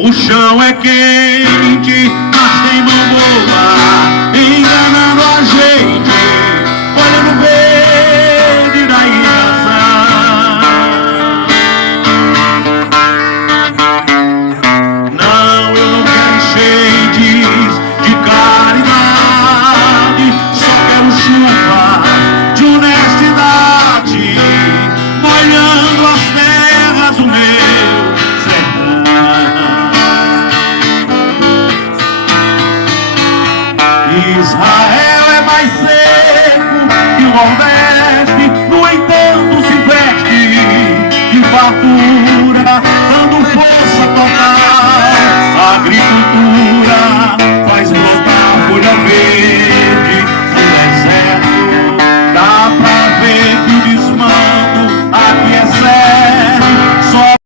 O chão é quente, mas tem mão boa, enganando a gente, olha no verde da irritação. Não, eu não quero enchentes de caridade, só quero chuva de honestidade, molhando as terras do meu sertão. Israel é mais seco que o Nordeste,